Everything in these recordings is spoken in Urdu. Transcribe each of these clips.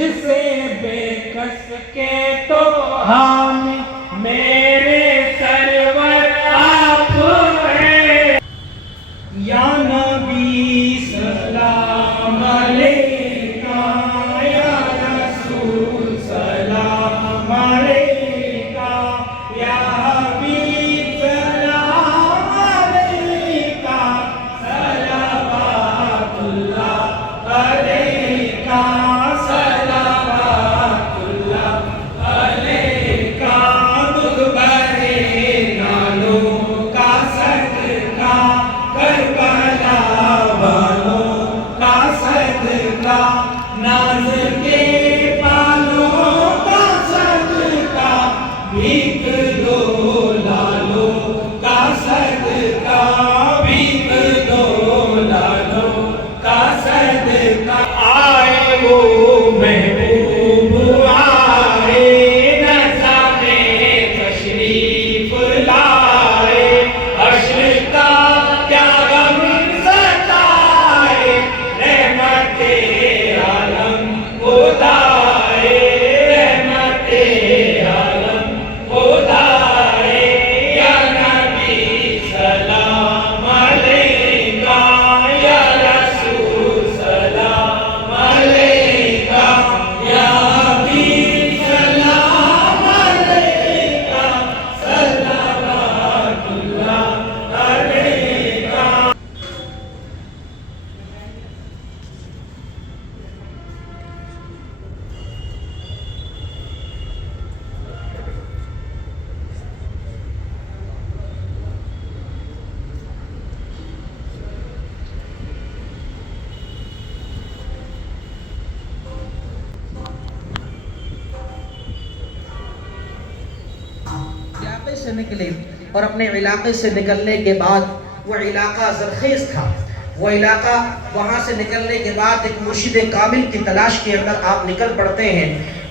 مجھ سے بے کس کے تو حامی میرے سرور آپ ہیں یا نبی سلام علیکہ یا رسول سلام علیکہ یا حبیب سلام علیکہ صلوات اللہ علیکہ صلوات اللہ علیکہ دودھ بھرے نالوں کا صدقہ کربلا والوں کا صدقہ ناز کے بالوں کا صدقہ بھیک دو لالوں کا صدقہ بھیک دو لالوں کا صدقہ آئے وہ محبوب آئے نظام تشریف لائے حشر کا کیا غم ستائے رحمت عالم خدائے رحمت عالم خدائے یا نبی سلام علیکہ یا رسول سلام علیکہ یا حبیب سلام علیکہ صلوات اللہ علیکہ علاقے سے نکلے اور اپنے علاقے سے نکلنے کے بعد وہ علاقہ زرخیز تھا. وہ علاقہ وہاں سے نکلنے کے بعد ایک مرشد کامل کی تلاش کے اندر آپ نکل پڑتے ہیں.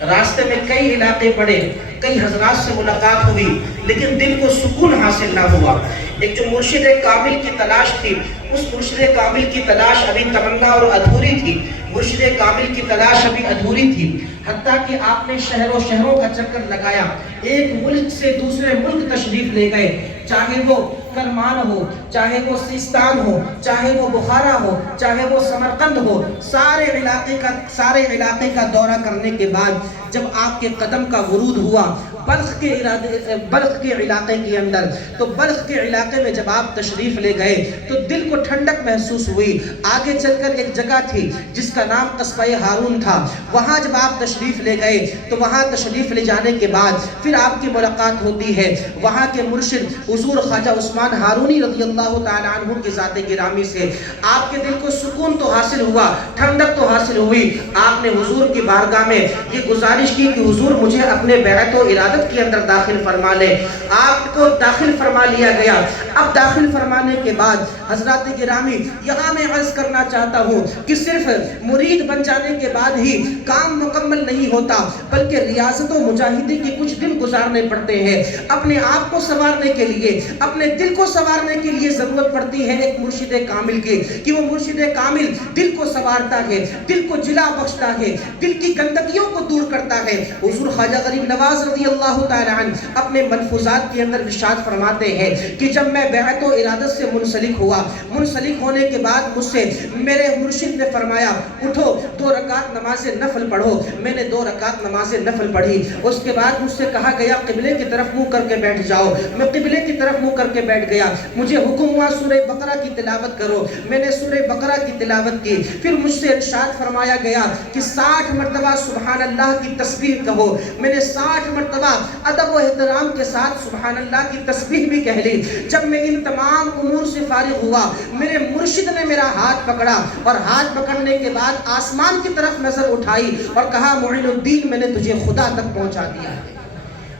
راستے میں کئی علاقے پڑے, کئی حضرات سے ملاقات ہوئی, لیکن دل کو سکون حاصل نہ ہوا. ایک جو مرشد کامل کی تلاش تھی, اس مرشد کامل کی تلاش ابھی تمنا اور ادھوری تھی. مرشد کامل کی تلاش ابھی ادھوری تھی, حتیٰ کہ آپ نے شہروں کا چکر لگایا. ایک ملک سے دوسرے ملک تشریف لے گئے, چاہے وہ کرمان ہو, چاہے وہ سیستان ہو, چاہے وہ بخارا ہو, چاہے وہ سمرقند ہو. سارے علاقے کا دورہ کرنے کے بعد جب آپ کے قدم کا ورود ہوا بلخ کے علاقے کے اندر, تو بلخ کے علاقے میں جب آپ تشریف لے گئے تو دل کو ٹھنڈک محسوس ہوئی. آگے چل کر ایک جگہ تھی جس کا نام قصبہ ہارون تھا. وہاں جب آپ تشریف لے گئے تو وہاں تشریف لے جانے کے بعد پھر آپ کی ملاقات ہوتی ہے وہاں کے مرشد حضور خواجہ عثمان ہارونی رضی اللہ تعالیٰ عنہ کی ذات گرامی سے. آپ کے دل کو سکون تو حاصل ہوا, ٹھنڈک تو حاصل ہوئی. آپ نے حضور کی بارگاہ میں یہ گزارش کی کہ حضور مجھے اپنے بیعت و ارادت کے اندر داخل فرما لے. آپ کو داخل فرما لیا گیا. اب داخل فرمانے کے بعد حضرات گرامی یہاں میں عرض کرنا چاہتا ہوں کہ صرف مرید بن جانے کے بعد ہی کام مکمل نہیں ہوتا, بلکہ ریاضت و مجاہدے کے کچھ دن گزارنے پڑتے ہیں. اپنے آپ کو سنوارنے کے لیے, اپنے دل کو سنوارنے کے لیے ضرورت پڑتی ہے ایک مرشد کامل کی, کہ وہ مرشد کامل دل کو سنوارتا ہے, دل کو جلا بخشتا ہے, دل کی گندگیوں کو دور کرتا ہے. حضور خواجہ غریب نواز رضی اللہ تعالیٰ عنہ اپنے ملفوظات کے اندر ارشاد فرماتے ہیں کہ جب میں بیعت و ارادت سے منسلک ہوا, منسلک ہونے کے بعد مجھ سے میرے مرشد نے فرمایا اٹھو 2 رکعت نماز نفل پڑھو. میں نے 2 رکعت نماز نفل پڑھی. اس کے بعد مجھ سے کہا گیا قبلے کی طرف منہ کر کے بیٹھ جاؤ. میں قبلے کی طرف منہ کر کے بیٹھ گیا. مجھے حکم ہوا سورہ بقرہ کی تلاوت کرو. میں نے سورہ بقرہ کی تلاوت کی. پھر مجھ سے ارشاد فرمایا گیا کہ 60 مرتبہ سبحان اللہ کی تسبیح کہو. میں نے 60 مرتبہ ادب و احترام کے ساتھ سبحان اللہ کی تسبیح بھی کہہ لی. جب میں ان تمام امور سے فارغ ہوا, میرے مرشد نے میرا ہاتھ پکڑا, اور ہاتھ پکڑنے کے بعد آسمان کی طرف نظر اٹھائی اور کہا معین الدین میں نے تجھے خدا تک پہنچا دیا ہے,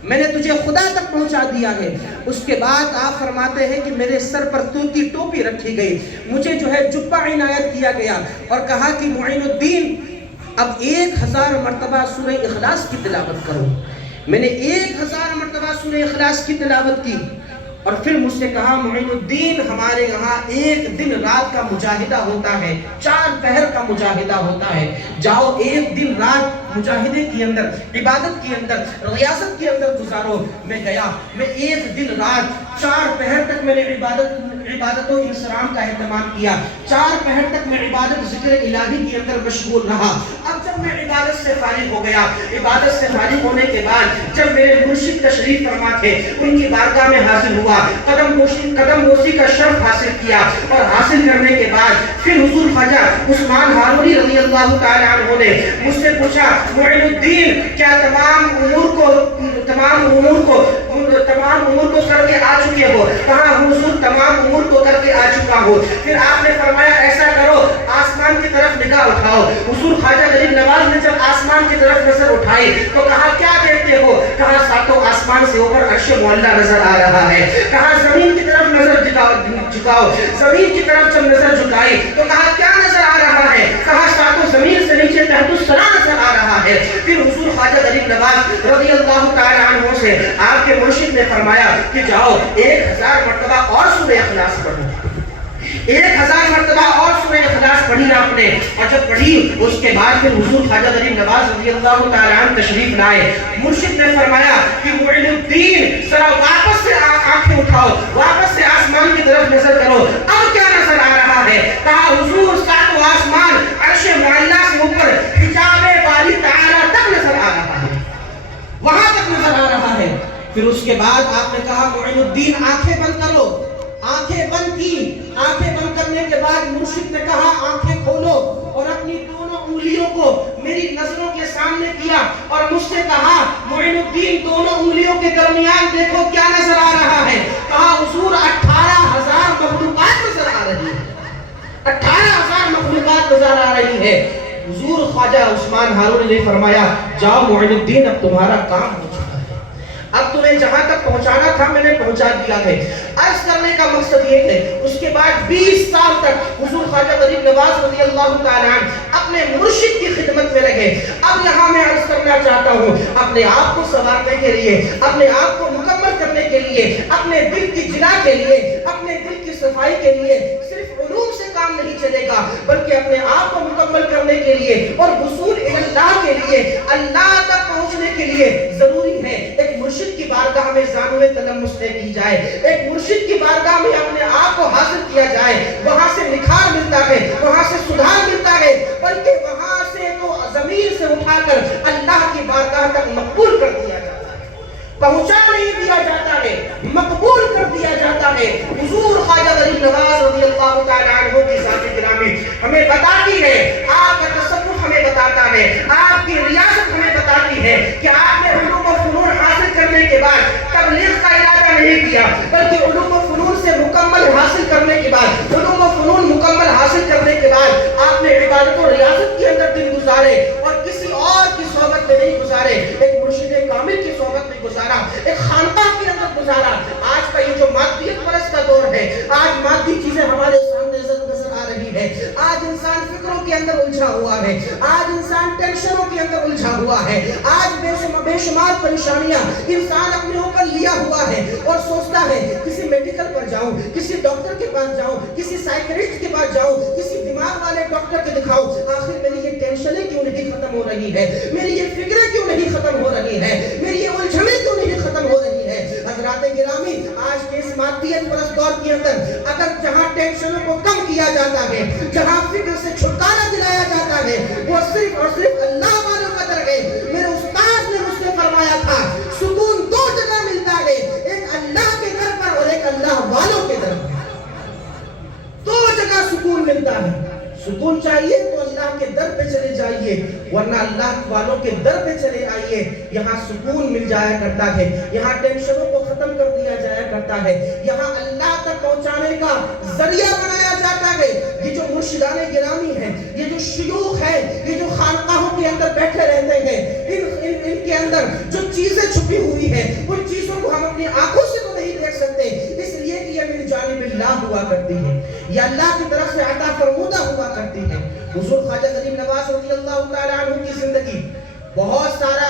میں نے تجھے خدا تک پہنچا دیا ہے. اس کے بعد آپ فرماتے ہیں کہ میرے سر پر تور کی ٹوپی رکھی گئی, مجھے جو ہے جبہ عنایت کیا گیا اور کہا کہ معین الدین اب 1000 مرتبہ سورہ اخلاص کی تلاوت کرو. میں نے 1000 مرتبہ سورہ اخلاص کی تلاوت کی. اور پھر مجھ سے کہا معین الدین ہمارے یہاں ایک دن رات کا مجاہدہ ہوتا ہے، 4 پہر کا مجاہدہ ہوتا ہے، جاؤ ایک دن رات مجاہدے کی اندر، عبادت کی اندر، ریاضت کے اندر گزارو۔ میں گیا، میں ایک دن رات 4 پہر تک میں نے عبادت و انصرام کا اہتمام کیا، 4 پہر تک میں عبادت ذکر الہی کے اندر مشغول رہا۔ اب جب میں عبادت سے فارغ ہو گیا، عبادت سے فارغ ہونے کے بعد جب میرے مرشد تشریف فرما تھے، ان کی بارگاہ میں حاضر ہوا، قدم بوسی کا شرف حاصل کیا، اور حاصل کرنے کے بعد پھر حضور خواجہ عثمان ہارونی رضی اللہ تعالی عنہ نے مجھ سے پوچھا معین الدین کیا تمام امور کو کر کے آ چکے ہو؟ کہا حضور تمام امور کو کر کے آ چکا ہو۔ پھر آپ نے فرمایا ایسا کرو آسمان کی طرف نگاہ اٹھاؤ۔ حضور خواجہ غریب نواز نے جب آسمان کی طرف نظر اٹھائی تو کہا کیا دیکھتے ہو؟ کہا ساتوں آسمان سے اوپر عرش معلیٰ نظر آ رہا ہے۔ کہا زمین کی طرف نظر جھکاؤ۔ زمین کی طرف جب نظر جھکائی تو کہا کیا نظر آ رہا ہے؟ کہا ساتوں زمین سے نیچے تحت الثری نظر آ رہا ہے۔ پھر حضور خواجہ غریب نواز رضی اللہ تعالی عنہ سے آپ کے مرشد نے فرمایا کہ جاؤ 1000 مرتبہ اور سورہ اخلاص پڑھو۔ 1000 مرتبہ اور سورہ اخلاص پڑھی آپ نے، اور جب پڑھی اس کے بعد پھر حضور خواجہ غریب نواز رضی اللہ تعالی عنہ تشریف لائے۔ مرشد نے فرمایا کہ معین الدین ذرا واپس سے آنکھیں اٹھاؤ، واپس سے آسمان کی طرف نظر کرو، اب کیا نظر آ رہا ہے؟ کہا حضور ساتوں آسمان عرش معلیٰ سے اوپر حجاب باری تعالی تک نظر آ رہا ہے، وہاں تک نظر آ رہا ہے۔ پھر اس کے بعد آپ نے کہا معین الدین آنکھیں بند کرو۔ آنکھیں بند کی، آنکھیں بند کرنے کے بعد مرشد نے کہا آنکھیں کھولو، اور اپنی دونوں انگلیوں کو میری نظروں کے سامنے کیا اور مجھ سے کہا معین الدین دونوں انگلیوں کے درمیان دیکھو کیا نظر آ رہا ہے؟ کہا حضور 18,000 مخلوقات نظر آ رہی ہے، 18,000 مخلوقات نظر آ رہی ہے۔ حضور خواجہ عثمان ہارونی نے فرمایا جاؤ معین الدین اب تمہارا کام ہو چکا ہے، اب تمہیں جہاں تک پہنچانا تھا میں نے پہنچا دیا ہے۔ عرض کرنے کا مقصد یہ ہے اس کے بعد 20 سال تک حضور خواجہ غریب نواز رضی اللہ تعالی عنہ اپنے مرشد کی خدمت میں رہے۔ اب یہاں میں عرض کرنا چاہتا ہوں اپنے آپ کو سنوارنے کے لیے، اپنے آپ کو مکمل کرنے کے لیے، اپنے دل کی جلا کے لیے، اپنے دل کی صفائی کے لیے صرف علوم سے کام نہیں چلے گا، بلکہ اپنے آپ کو مکمل کرنے کے لیے اور حصول اللہ کے لیے، اللہ تک پہنچنے کے لیے ضروری ہے ایک مرشد کی بارگاہ میں زانوِ تلمس کی جائے، ایک مرشد کی بارگاہ میں اپنے آپ کو حاضر کیا جائے۔ وہاں سے نکھار ملتا ہے، وہاں سے سدھار ملتا ہے، بلکہ وہاں سے تو زمین سے اٹھا کر اللہ کی بارگاہ تک مقبول کر دیا جاتا ہے، پہنچا نہیں دیا جاتا ہے، مقبول کر دیا جاتا ہے۔ حضور خواجہ غریب نواز رضی اللہ تعالی عنہ کی ذات گرامی ہمیں بتاتی ہے، آپ کا تصوف ہمیں بتاتا ہے، آپ کی ریاست ہمیں بتاتی ہے کہ آپ نے علوم و فنون حاصل کرنے کے بعد تبلیغ کا ارادہ نہیں کیا، بلکہ علوم و فنون سے مکمل حاصل کرنے کے بعد، علوم و فنون مکمل حاصل کرنے کے بعد آپ نے عبادت و ریاضت کے اندر دن گزارے، اور کسی اور کی صحبت میں نہیں گزارے، ایک مرشد کامل کی صحبت میں گزارا، ایک خانقاہ کے اندر گزارا۔ آج کا یہ جو مادیت پرست کا دور ہے، آج مادی چیزیں ہمارے سامنے نظر آ رہی ہے، آج انسان فکروں کے اندر الجھا ہوا ہے، آج انسان ٹینشنوں کے اندر الجھا ہوا ہے، آج بے شمار پریشانیاں انسان اپنے اوپر لیا ہوا ہے اور سوچتا ہے کسی میڈیکل پر جاؤں، کسی ڈاکٹر کے پاس جاؤں، کسی سائیکٹرسٹ کے پاس جاؤں، کسی دماغ والے ڈاکٹر کے دکھاؤں، آخر میری یہ ٹینشنیں کیوں نہیں ختم ہو رہی ہے، میری یہ فکریں کیوں نہیں ختم ہو رہی ہے، میری یہ الجھنیں کیوں نہیں ختم ہو رہی ہے۔ حضرات گرامی آج کے اس مادیت پرست دور کے اندر اگر جہاں ٹینشنوں کو کم کیا جاتا ہے، جہاں فکر سے چھٹکارا دلایا جاتا ہے، وہ صرف اور صرف اللہ والوں کا در ہے۔ میرے استاد نے مجھ سے فرمایا تھا سکون 2 جگہ ملتا ہے، ایک اللہ کے در پر اور ایک اللہ والوں کے در پر، 2 جگہ سکون ملتا ہے۔ سکون چاہیے تو اللہ کے در پہ چلے جائیے، ورنہ اللہ والوں کے در پہ چلے آئیے، یہاں سکون مل جایا کرتا ہے، یہاں ٹینشنوں کو ختم کر دیا جایا کرتا ہے، یہاں اللہ تک پہنچانے کا ذریعہ بنایا جاتا ہے۔ یہ جو مرشدان گرامی ہیں، یہ جو شیوخ ہیں، یہ جو خانقاہوں کے اندر بیٹھے رہتے ہیں، ان کے اندر جو چیزیں چھپی ہوئی ہیں ان چیزوں کو ہم اپنی آنکھوں سے تو نہیں دیکھ سکتے، اس لیے کہ یہ من جانب اللہ ہوا کرتی ہے، یہ اللہ کی طرف سے عطا فرمودہ ہوا کرتی ہے۔ حضور خواجہ غریب نواز رضی اللہ تعالی عنہ کی زندگی بہت سارا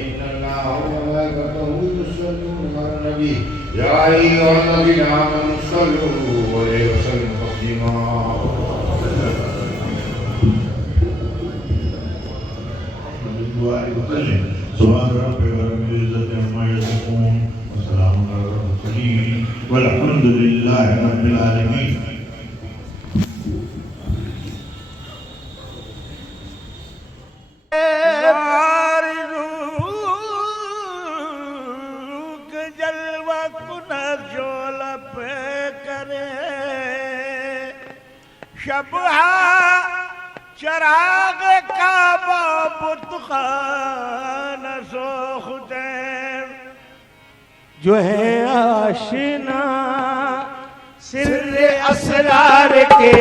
إن الله وملائكته يصلون على النبي يا أيها الذين آمنوا صلوا عليه وسلموا تسليما سبحان ربك رب العزة عما يصفون وسلام على المرسلين والحمد لله رب العالمين. چراغ کعبہ بت خانہ سوختے جو ہے آشنا سر اسرار کے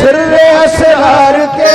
سر اسرار کے